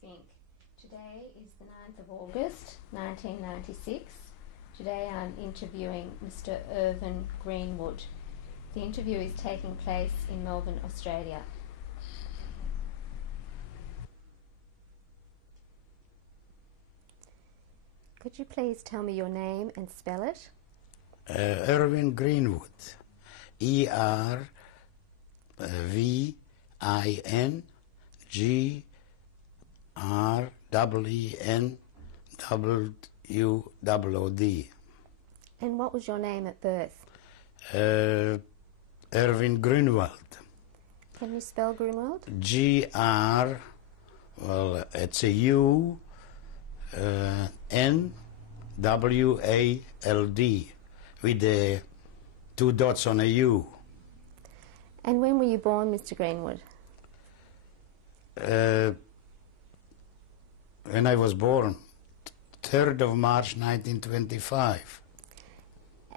think. Today is the 9th of August 1996. Today I'm interviewing Mr. Ervin Greenwood. The interview is taking place in Melbourne, Australia. Could you please tell me your name and spell it? Ervin Greenwood. ERVINGRENWOOD. And what was your name at birth? Ervin Greenwald. Can you spell Greenwald? G-R, well, it's a U, N-W-A-L-D, with the two dots on a U. And when were you born, Mr. Greenwood? When I was born, 3rd of March 1925.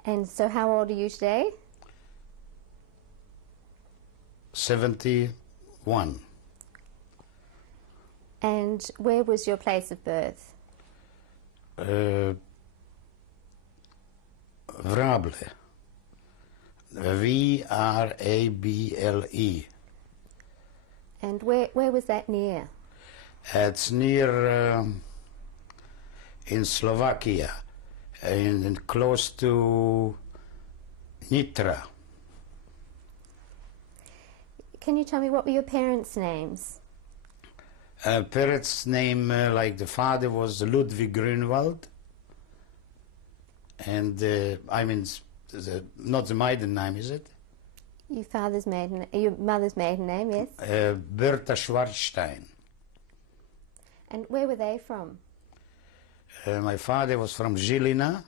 And so how old are you today? 71. And where was your place of birth? Vrable. V-R-A-B-L-E. And where was that near? It's near in Slovakia, close to Nitra. Can you tell me what were your parents' names? Parents' name, like the father was Ludwig Grünwald, and I mean, not the maiden name, is it? Your mother's maiden name, yes. Bertha Schwarzstein. And where were they from? My father was from Žilina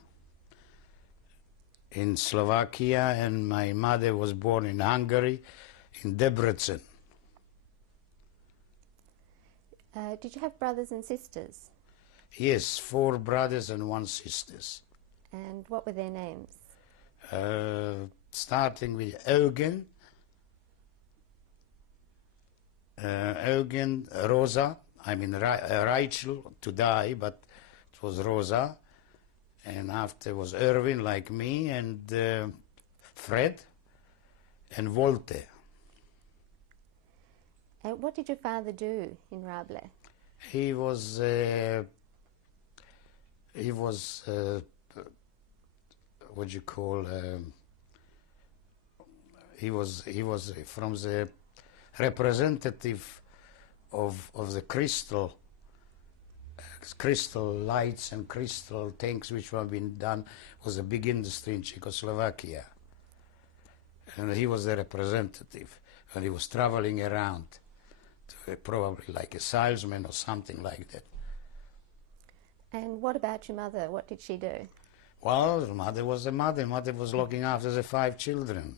in Slovakia, and my mother was born in Hungary, in Debrecen. Did you have brothers and sisters? Yes, 4 brothers and 1 sisters. And what were their names? Starting with Eugen, Rosa, I mean Rachel to die, but it was Rosa, and after was Ervin, like me, and Fred, and Volte. What did your father do in Rable? He was what you call, he was from the representative of the crystal lights and crystal things which were being done. Was a big industry in Czechoslovakia, and he was the representative, and he was traveling around, probably like a salesman or something like that. And what about your mother? What did she do? Well, mother was a mother. Mother was looking after the 5 children.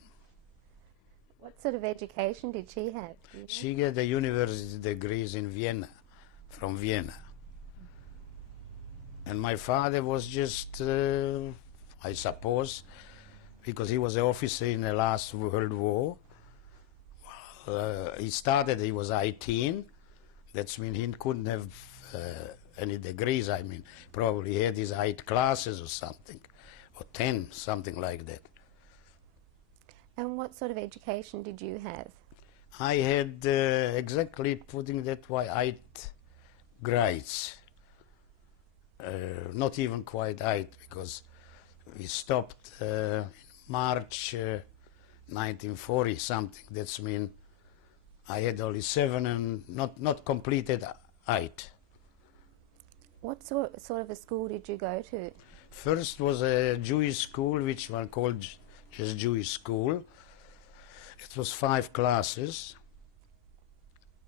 What sort of education did she have? She got the university degrees in Vienna, from Vienna. And my father was just, I suppose, because he was an officer in the last World War. He started, he was 18. That means he couldn't have any degrees. I mean, probably he had his 8 classes or something, or 10, something like that. And what sort of education did you have? I had exactly putting that way 8 grades. Not even quite 8, because we stopped in March 1940 something. That's mean I had only 7 and not completed 8. What sort of a school did you go to? First was a Jewish school, which one called just Jewish school. It was 5 classes,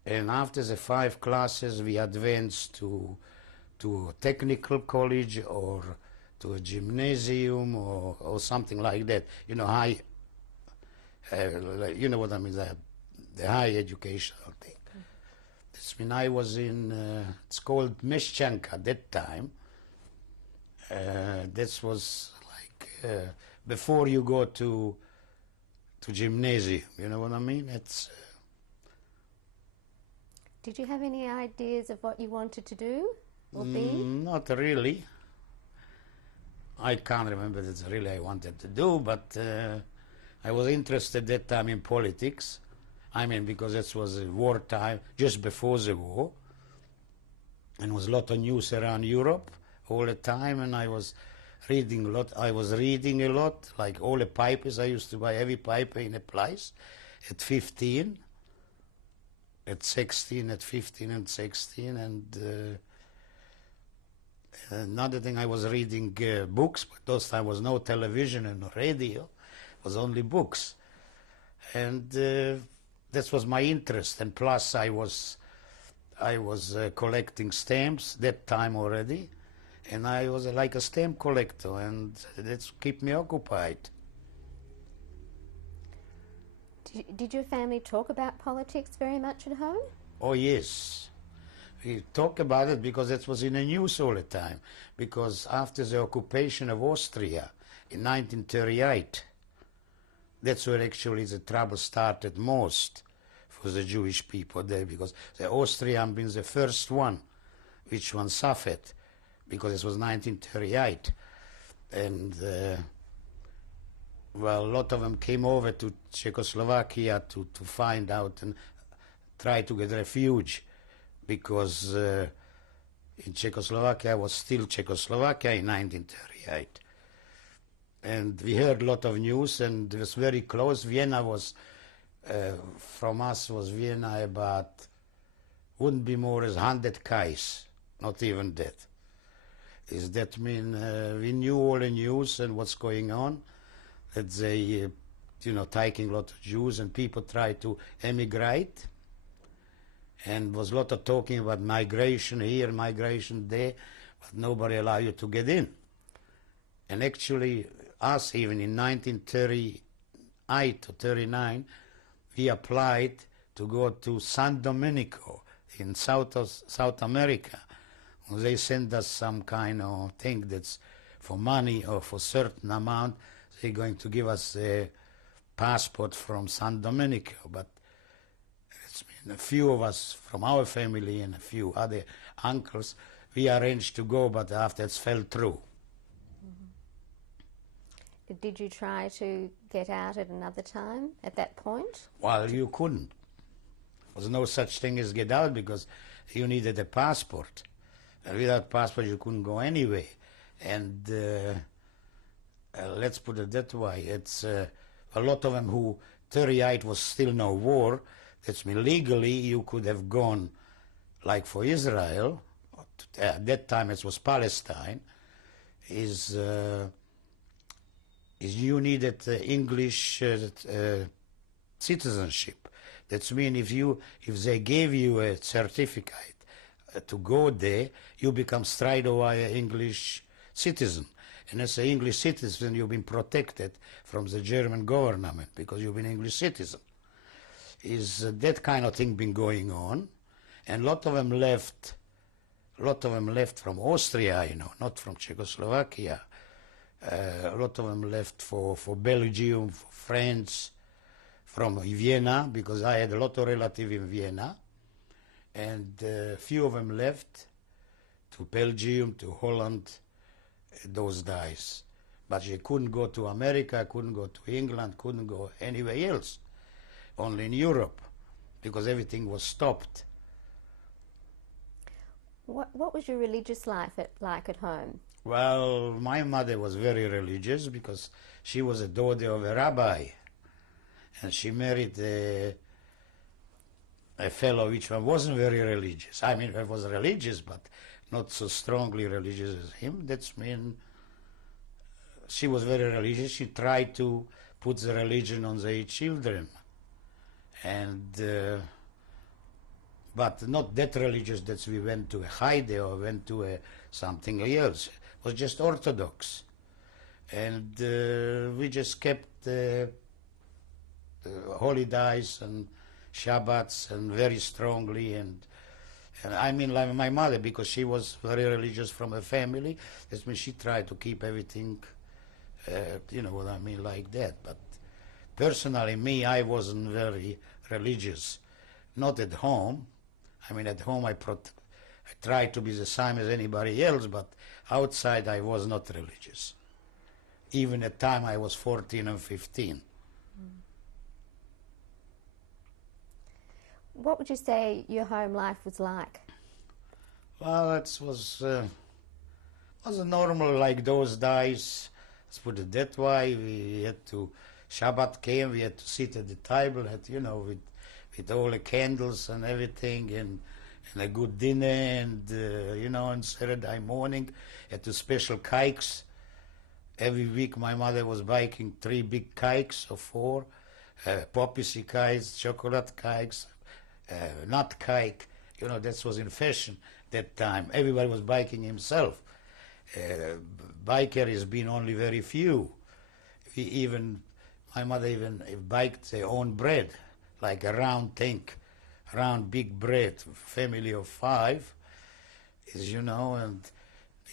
and after the 5 classes we advanced to a technical college or to a gymnasium or something like that. You know, high, you know what I mean, the high educational thing. That's when I was in, it's called Meshchanka at that time. This was like before you go to gymnasium, you know what I mean? It's Did you have any ideas of what you wanted to do or be? Not really. I can't remember that's really I wanted to do, but I was interested that time in politics. I mean, because it was a wartime, just before the war, and was a lot of news around Europe all the time, and I was reading a lot. I was reading a lot, like all the papers. I used to buy every paper in a place at 15, at 16, at 15 and 16, and another thing, I was reading books, but those times was no television and no radio, it was only books. And that was my interest, and plus I was collecting stamps that time already, and I was like a stamp collector, and that's kept me occupied. Did your family talk about politics very much at home? Oh yes, we talk about it because it was in the news all the time, because after the occupation of Austria in 1938, that's where actually the trouble started most for the Jewish people there, because the Austrian been the first one which one suffered, because it was 1938, and well, a lot of them came over to Czechoslovakia to find out and try to get refuge, because in Czechoslovakia was still Czechoslovakia in 1938. And we heard a lot of news, and it was very close. Vienna was, from us was Vienna about, wouldn't be more as 100 kais, not even that. Is that mean we knew all the news and what's going on, that they, you know, taking a lot of Jews and people try to emigrate, and was a lot of talking about migration here, migration there, but nobody allowed you to get in. And actually, us even in 1938 or 39, we applied to go to San Domenico in South America. They sent us some kind of thing that's for money or for certain amount. They're going to give us a passport from San Domenico, but it's been a few of us from our family and a few other uncles, we arranged to go, but after it fell through. Did you try to get out at another time at that point? Well, you couldn't. There was no such thing as get out because you needed a passport. And without passport you couldn't go anywhere. And let's put it that way, it's a lot of them who 38 was still no war. That's mean legally you could have gone, like for Israel, at that time it was Palestine, is you needed English citizenship. That's mean if they gave you a certificate to go there, you become straight away an English citizen. And as an English citizen, you've been protected from the German government because you've been English citizen. Is that kind of thing been going on? And a lot of them left from Austria, you know, not from Czechoslovakia. A lot of them left for Belgium, for France, from Vienna, because I had a lot of relatives in Vienna. And a few of them left to Belgium, to Holland, those days. But they couldn't go to America, couldn't go to England, couldn't go anywhere else, only in Europe, because everything was stopped. What was your religious life like at home? Well, my mother was very religious because she was a daughter of a rabbi, and she married a fellow which wasn't very religious. I mean, he was religious, but not so strongly religious as him. That's mean she was very religious. She tried to put the religion on their children, and but not that religious that we went to a Haide or went to something else. It was just Orthodox, and we just kept holidays and Shabbats and very strongly, and I mean like my mother, because she was very religious from her family. That means she tried to keep everything, you know what I mean, like that. But personally, me, I wasn't very religious, not at home. I mean, at home I tried to be the same as anybody else, but outside I was not religious. Even at the time I was 14 and 15. What would you say your home life was like? Well, it was a normal like those days. Let's put it that way. We had to, Shabbat came, we had to sit at the table, with all the candles and everything, and a good dinner, and on Saturday morning, had to special cakes. Every week my mother was baking 3 big cakes or 4, poppy cakes, chocolate cakes, nut cake. That was in fashion that time. Everybody was baking himself. Baker has been only very few. My mother even baked their own bread, like a round big bread, family of 5, and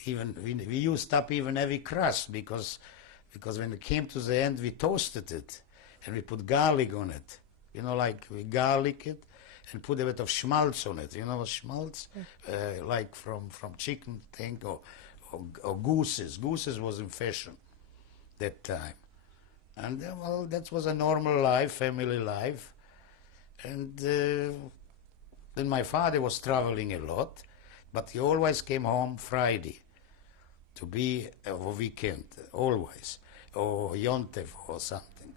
even we used up even heavy crust because when it came to the end we toasted it and we put garlic on it, like we garlic it and put a bit of schmaltz on it. You know what schmaltz? Like from chicken thing or gooses. Gooses was in fashion that time. And that was a normal life, family life. And then my father was traveling a lot, but he always came home Friday to be a weekend, always, or Yontev or something.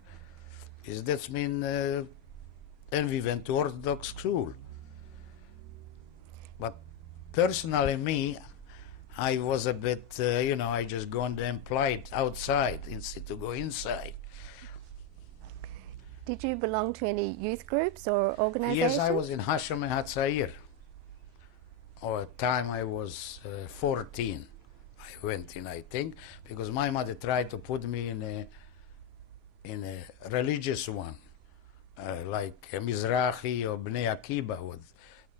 That's mean, and we went to Orthodox school. But personally, me, I was a bit, I just gone and played outside instead to go inside. Did you belong to any youth groups or organizations? Yes, I was in Hashem and Hatzair. Or at the time I was 14. I went in, I think, because my mother tried to put me in a religious one, like a Mizrahi or Bnei Akiba, would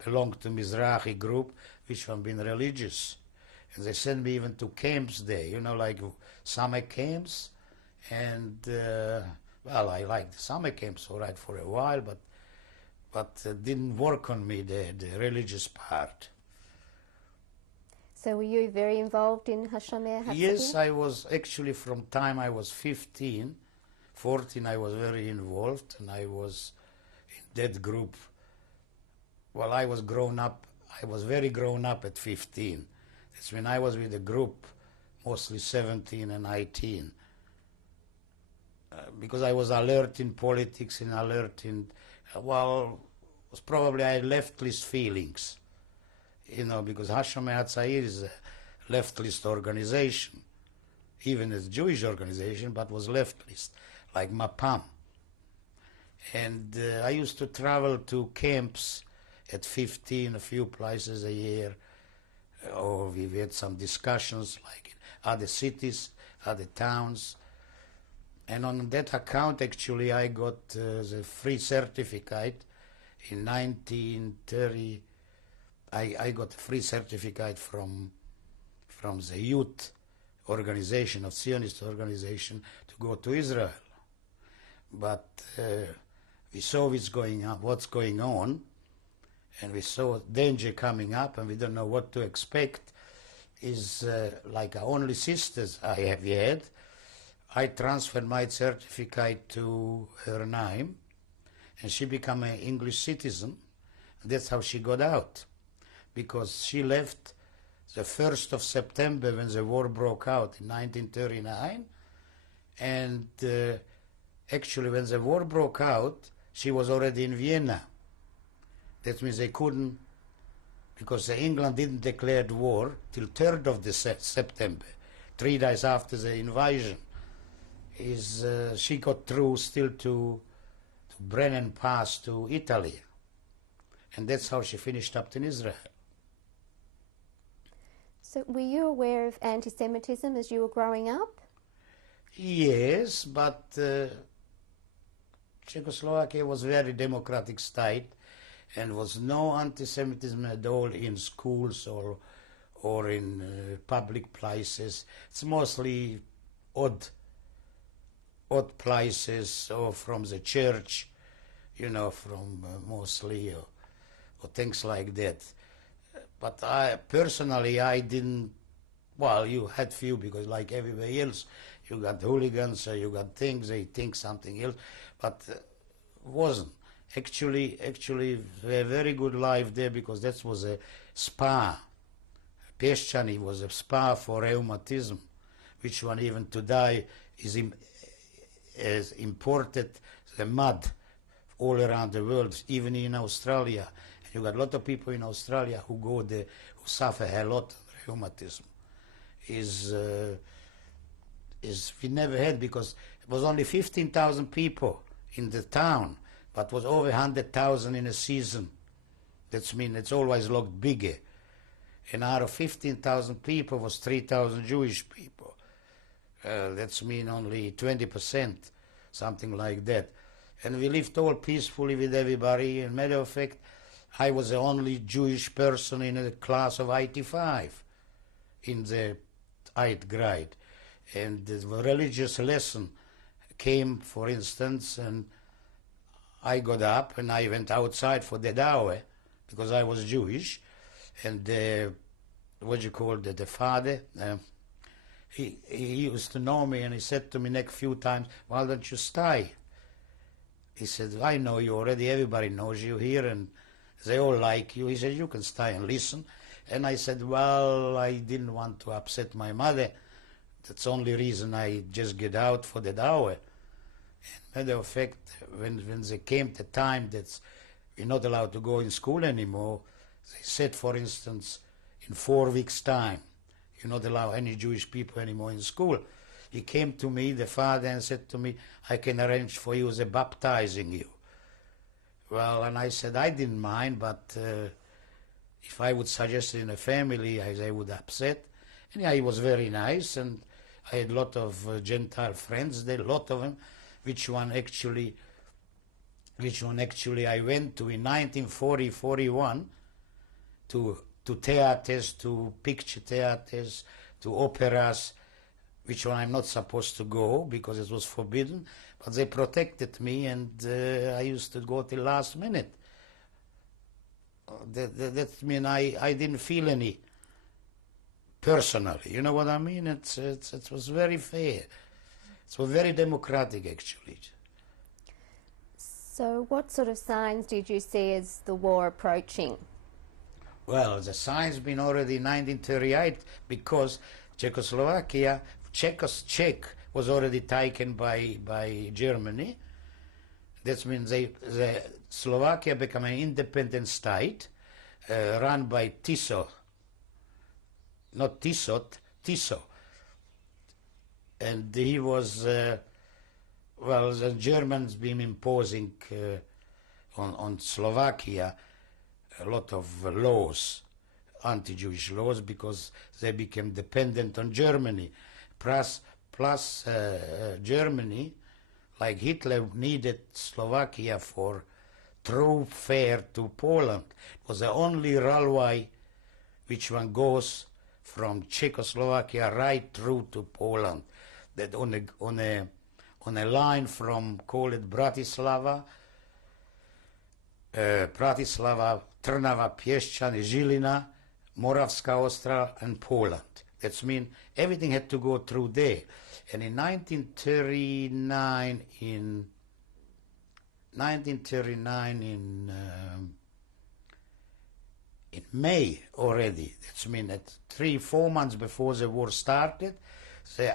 belong to Mizrahi group, which have been religious. And they sent me even to camps there, like summer camps. And, I liked the summer camps all right for a while, but it didn't work on me, the religious part. So were you very involved in Hashomer Hatzair? Yes, I was actually from time I was 15, 14 I was very involved, and I was in that group. Well, I was very grown up at 15. That's when I was with the group, mostly 17 and 18. Because I was alert in politics and alert in, was probably I had leftist feelings. Because Hashem Hatzair is a leftist organization, even a Jewish organization, but was leftist, like Mapam. And I used to travel to camps at 15, a few places a year, or we had some discussions like in other cities, other towns. And on that account, actually, I got the free certificate in 1930. I got a free certificate from the youth organization, of Zionist organization, to go to Israel. But we saw what's going on, and we saw danger coming up, and we don't know what to expect. Is like our only sisters I have had. I transferred my certificate to her name, and she became an English citizen. That's how she got out, because she left the 1st of September when the war broke out in 1939, and actually when the war broke out, she was already in Vienna. That means they couldn't, because England didn't declare war till 3rd of September, 3 days after the invasion. She got through still to Brennan Pass to Italy, and that's how she finished up in Israel. So were you aware of anti-Semitism as you were growing up? Yes, but Czechoslovakia was a very democratic state, and was no anti-Semitism at all in schools or in public places. It's mostly odd places, or from the church, from mostly, or things like that. But I personally, I didn't. Well, you had few because, like everywhere else, you got hooligans, you got things. They think something else, but wasn't actually a very good life there because that was a spa. Peščani was a spa for rheumatism, which one even today is imported the mud all around the world, even in Australia. And you got a lot of people in Australia who go there who suffer a lot of rheumatism. Is we never had because it was only 15,000 people in the town, but was over 100,000 in a season. That means it's always looked bigger. And out of 15,000 people was 3,000 Jewish people. That's mean only 20%, something like that. And we lived all peacefully with everybody. And matter of fact, I was the only Jewish person in a class of 85 in the 8th grade. And the religious lesson came, for instance, and I got up and I went outside for the dawah because I was Jewish. And the father, he used to know me, and he said to me next few times, "Why don't you stay?" He said, "I know you already, everybody knows you here, and they all like you." He said, "You can stay and listen." And I said, "Well, I didn't want to upset my mother. That's the only reason I just get out for the dawah." And matter of fact, when there came the time that we're not allowed to go in school anymore, they said, for instance, in 4 weeks' time, you're not allowed any Jewish people anymore in school. He came to me, the father, and said to me, "I can arrange for you the baptizing you." Well, and I said, I didn't mind, but if I would suggest it in a family, they would upset. And yeah, he was very nice, and I had a lot of Gentile friends there, a lot of them, which one actually I went to in 1940-41 to theaters, to picture theaters, to operas, which one I'm not supposed to go because it was forbidden, but they protected me, and I used to go till last minute. That means I didn't feel any personally, you know what I mean? It was very fair. It was very democratic, actually. So what sort of signs did you see as the war approaching? Well, the signs been already in 1938 because Czech was already taken by Germany. That means the Slovakia became an independent state run by Tiso. Not Tisot, Tiso. And he was, well, the Germans been imposing on Slovakia a lot of laws, anti-Jewish laws, because they became dependent on Germany. Plus Germany, like Hitler, needed Slovakia for through fare to Poland. It was the only railway which one goes from Czechoslovakia right through to Poland. That on a line from, call it Bratislava, Trnava, Piešťany, Žilina, Moravská Ostrava, and Poland. That means everything had to go through there. And in 1939, in May already, that means that 3-4 months before the war started, the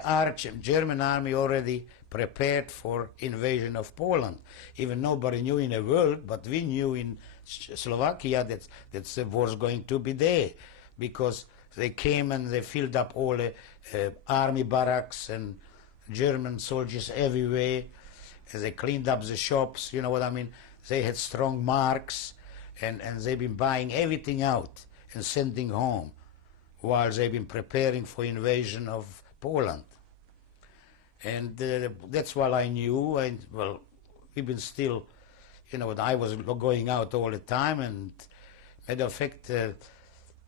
German army already prepared for invasion of Poland. Even nobody knew in the world, but we knew in Slovakia that the war was going to be there, because they came and they filled up all the army barracks and German soldiers everywhere. And they cleaned up the shops, you know what I mean? They had strong marks, and they've been buying everything out and sending home while they've been preparing for invasion of Poland. And that's what I knew. And well, we've been still, you know, I was going out all the time. And matter of fact,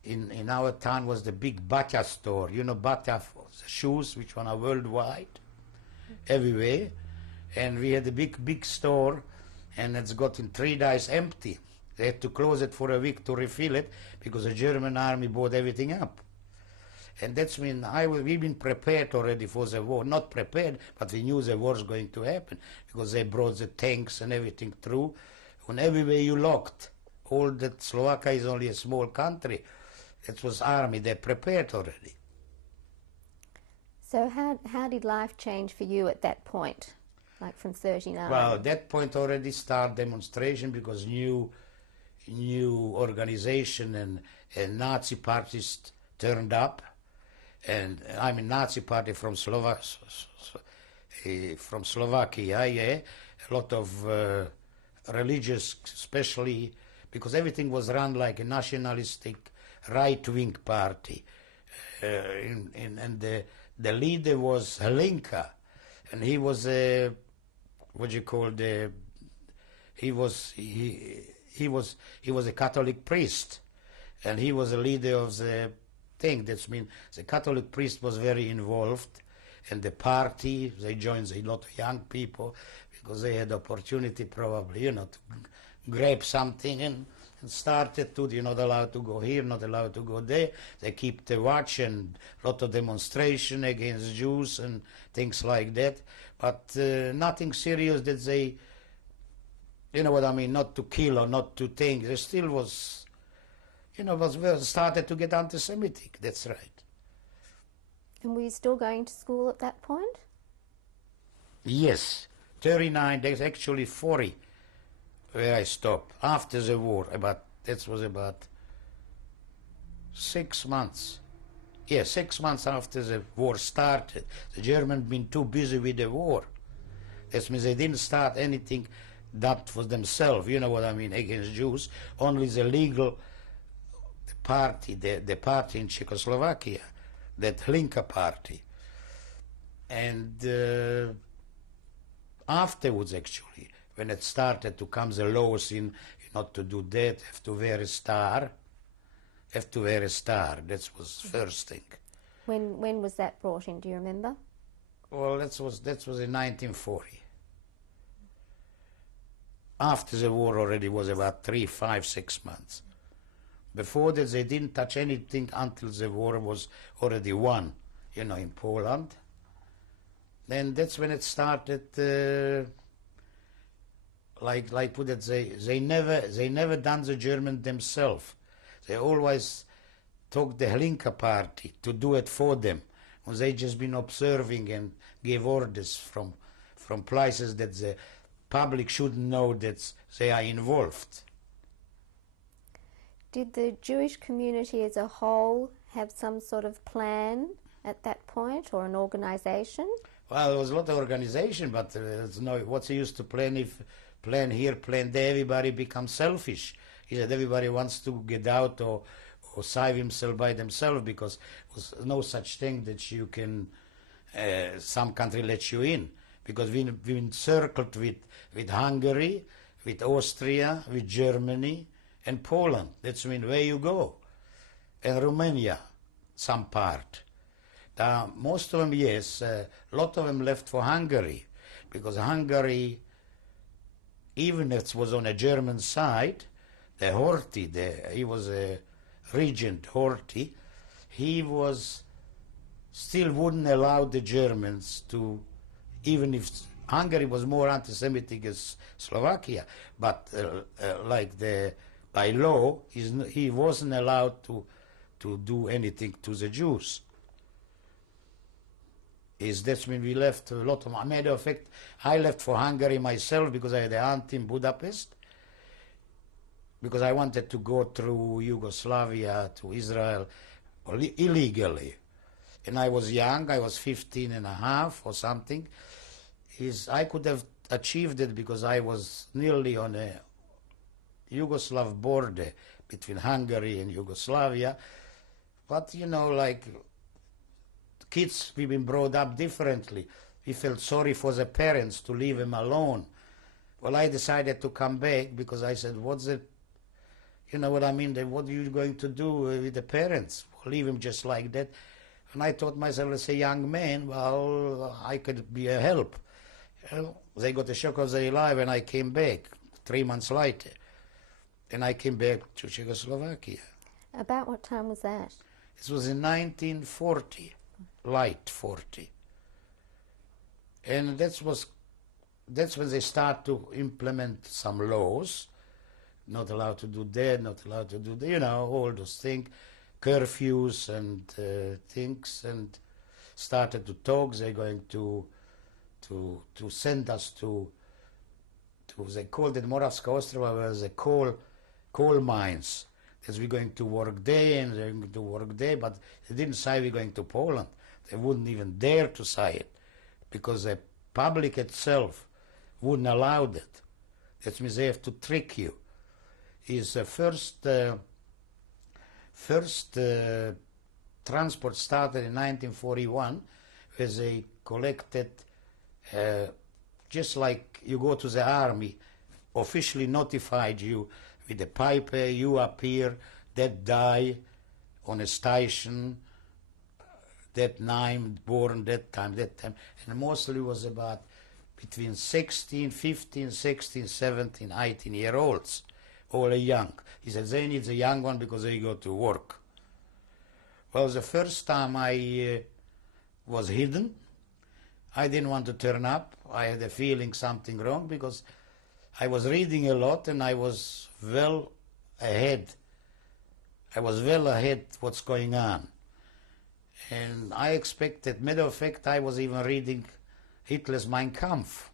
in our town was the big Batya store. You know, Batya shoes, which one are worldwide, everywhere. And we had a big store, and it's got in 3 days empty. They had to close it for a week to refill it because the German army bought everything up. And that's when we've been prepared already for the war. Not prepared, but we knew the war's going to happen because they brought the tanks and everything through. And everywhere you locked. All that Slovakia is only a small country. It was army. They prepared already. So how did life change for you at that point, like from 39? Well, at that point already start demonstration because new organization and Nazi parties turned up. And I'm a Nazi party from Slovakia, yeah. A lot of religious, especially because everything was run like a nationalistic right-wing party. And the leader was Hlinka, and he was a he was a Catholic priest, and he was a leader of the thing. That means the Catholic priest was very involved, and the party, they joined a lot of young people because they had opportunity probably, to grab something and started to, you're not allowed to go here, not allowed to go there. They keep the watch and a lot of demonstration against Jews and things like that. But nothing serious that they, you know what I mean, not to kill or not to think. There still was, started to get anti-Semitic, that's right. And were you still going to school at that point? Yes, 39, there's actually 40 where I stopped after the war. That was about 6 months. Yeah, 6 months after the war started. The Germans been too busy with the war. That means they didn't start anything that for themselves, you know what I mean, against Jews. Only the legal party, the party in Czechoslovakia, that Hlinka party. And afterwards, actually, when it started to come the laws in, not to do that, have to wear a star. That was first thing. When was that brought in, do you remember? Well, that was in 1940. After the war already was about 3, 5, 6 months. Before that, they didn't touch anything until the war was already won, in Poland. Then that's when it started. Like put it, they never done the German themselves. They always took the Hlinka party to do it for them. And they just been observing and gave orders from places that the public shouldn't know that they are involved. Did the Jewish community as a whole have some sort of plan at that point, or an organization? Well, there was a lot of organization, but what's the use to plan here, plan there? Everybody becomes selfish. He said everybody wants to get out or save himself by themselves, because there's no such thing that you can, some country let you in. Because we've been encircled with Hungary, with Austria, with Germany, and Poland. That's where you go. And Romania, some part. Most of them, yes, a lot of them left for Hungary, because Hungary, even if it was on a German side, the Horthy, he was a regent, Horthy, he was still wouldn't allow the Germans to, even if Hungary was more anti-Semitic as Slovakia, but by law, he wasn't allowed to do anything to the Jews. That's when we left a lot of, matter of fact, I left for Hungary myself because I had an aunt in Budapest, because I wanted to go through Yugoslavia to Israel illegally. And I was young, I was 15 and a half or something. I could have achieved it because I was nearly on a Yugoslav border between Hungary and Yugoslavia. But, kids, we've been brought up differently. We felt sorry for the parents to leave them alone. Well, I decided to come back because I said, what are you going to do with the parents? Leave them just like that. And I thought myself, as a young man, well, I could be a help. They got a shock of their life when I came back 3 months later. and I came back to Czechoslovakia. About what time was that? It was in 1940, light 40. And that's when they start to implement some laws. Not allowed to do that, not allowed to do that, you know, all those things, curfews and things, and started to talk. They're going to send us to they called it Moravska Ostrova, where the coal mines. As we're going to work there and they're going to work there, but they didn't say we're going to Poland. They wouldn't even dare to say it, because the public itself wouldn't allow that. That means they have to trick you. Is the first transport started in 1941, where they collected, just like you go to the army, officially notified you with a paper, you appear, that die on a station, that name, born that time, and mostly was about between 15, 16, 17, 18-year-olds, all young. He said, they need the young one because they go to work. Well, the first time I was hidden, I didn't want to turn up. I had a feeling something wrong, because I was reading a lot and I was well ahead. I was well ahead what's going on. And I expected, matter of fact, I was even reading Hitler's Mein Kampf.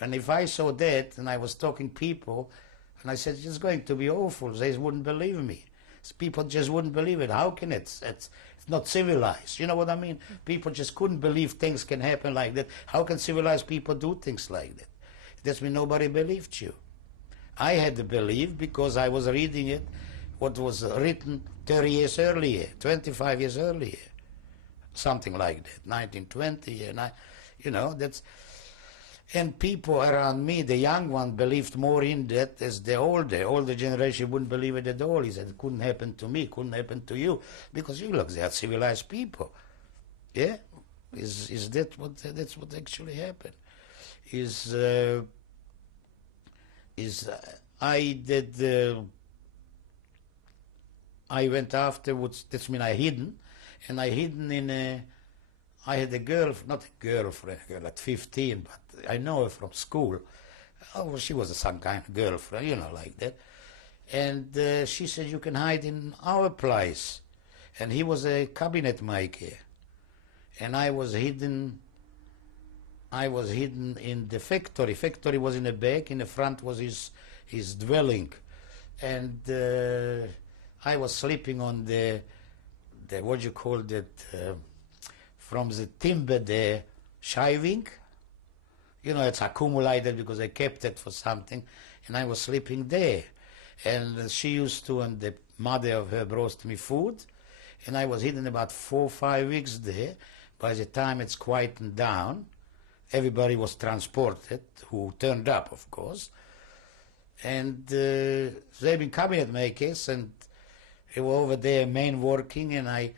And if I saw that, and I was talking people, and I said, it's going to be awful, they wouldn't believe me. People just wouldn't believe it. How can it's not civilized? You know what I mean? People just couldn't believe things can happen like that. How can civilized people do things like that? That's when nobody believed you. I had to believe because I was reading it, what was written 30 years earlier, 25 years earlier, something like that, 1920, and you know, that's. And people around me, the young one, believed more in that as the older generation wouldn't believe it at all. He said, it couldn't happen to me, couldn't happen to you, because you look, they are civilized people. Yeah? Is that what, that's what actually happened? I went afterwards, that's mean I hidden, and I hidden in a, I had a girl, not a girlfriend, girl at 15, but I know her from school. Oh, she was some kind of girlfriend, you know, like that. And she said, you can hide in our place. And he was a cabinet maker. And I was hidden in the factory. Factory was in the back, in the front was his dwelling. And I was sleeping on the what you call that, from the timber, the shaving. You know, it's accumulated because I kept it for something. And I was sleeping there. And she used to, and the mother of her brought me food. And I was hidden about 4 or 5 weeks there. By the time it's quietened down, everybody was transported, who turned up, of course. And they've been cabinet makers, and they were over there, men working, and I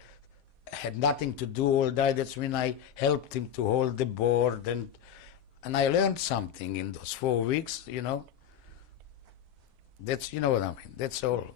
had nothing to do all day. That's when I helped him to hold the board, and I learned something in those 4 weeks, you know. That's, you know what I mean, that's all.